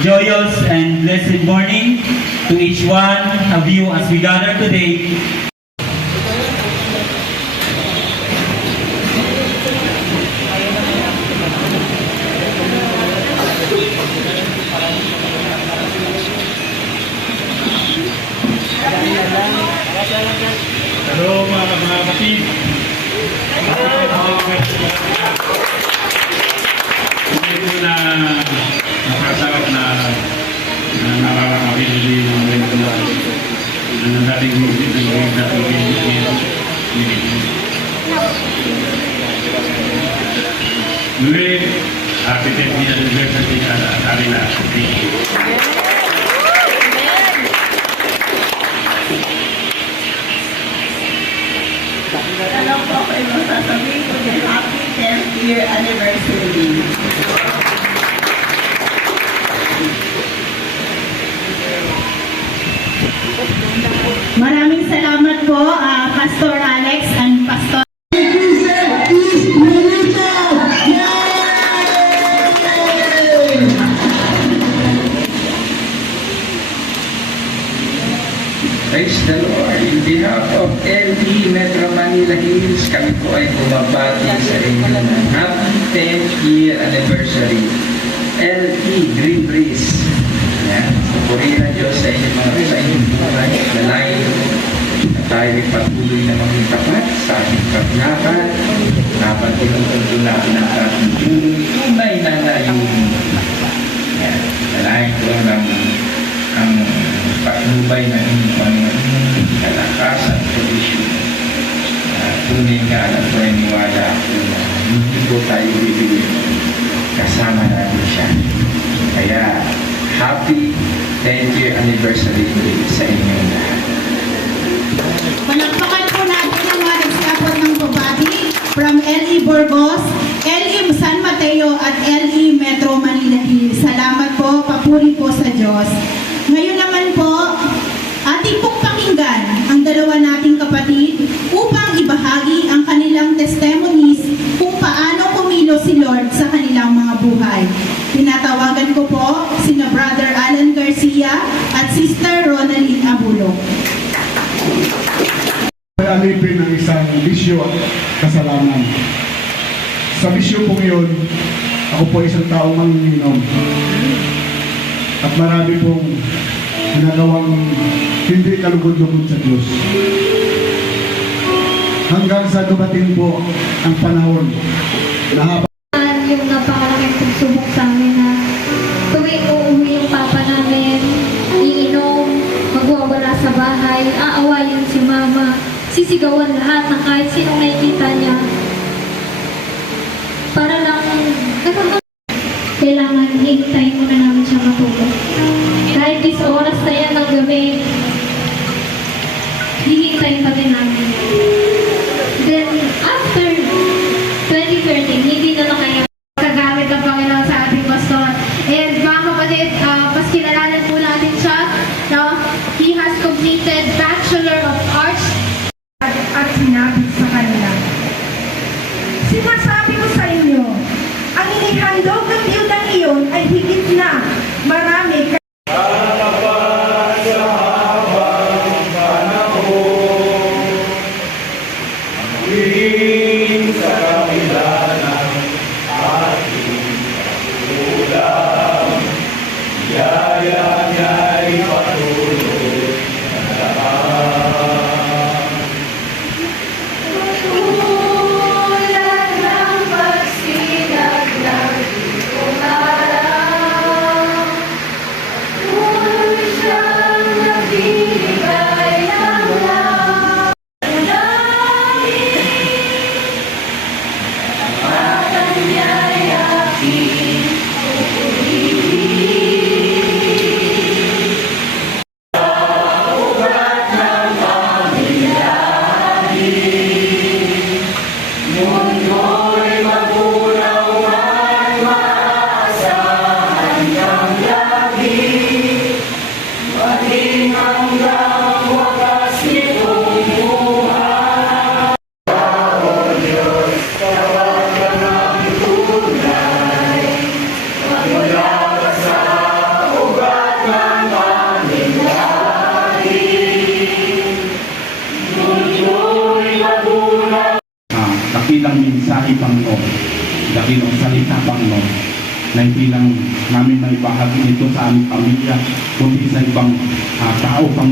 Joyous and blessed morning to each one of you as we gather today. Hello mga kapatid. Hindi ko na nakasarap na nakakapili ng dating muli, happy 10th anniversary sa kanila. Alam po ako yung masasabihin ko din, happy 10th year anniversary. Maraming salamat po, Pastor Alex and Pastor. Praise the Lord. In behalf of LE Metro Manila Hills, kami po ay bumabati sa inyo ng happy 10th year anniversary. LE Green Breeze. Yan. Purihin ang Diyos sa inyong buhay. Nalain na tayo ay patuloy na maging tapat sa ating paglakad. Dapat tinutundo natin ang ating tunay na layunin. Yan. Nalain ko lang ang patnubay ng inyong kalakasan at provision. Tunay nga alam ko ay niwala ako na hindi po tayo bibili. Kasama natin siya. Kaya, happy 10th year anniversary sa inyong lahat. Palakpakan po natin ang mga nagsapot ng babati from LE Burgos, LE San Mateo at LE Metro Manila Hills. Salamat po, papuri po sa Diyos. Ngayon naman po, ating pong pakinggan ang dalawa nating kapatid upang ibahagi ang kanilang testimonies kung paano kumilos si Lord sa kanilang mga buhay. Tinatawagan ko po sina Brother Alan Garcia at Sister Ronaline Abulong. Alipin ng isang bisyo at kasalanan. Sa bisyo po ngayon, ako po isang taong manginginom. At marami pong ginagawang hindi kalugod-lugod sa Diyos. Hanggang sa dumating po ang panahon na habang yung napakalaking pagsubok sa amin na tuwing uuwi yung papa namin, iinom, magwawala sa bahay, aawayin si mama, sisigawan lahat ng kahit sinong nakikita niya. Para lang, kailangan hintayin muna namin siya matulog. Kahit is oras na yan ng gabi, hihintayin pa din namin. Then, after 2013, hindi na kaya kagamit ng Panginoon sa ating pastor. And mga kapatid, mas kilalanan po natin siya. No? He has completed Bachelor of Arts At sinabi dakilang mensahe, Panginoon, dakilang salita, Panginoon, na hindi lang namin may bahagi nito sa aming pamilya, kundi sa ibang tao, Panginoon.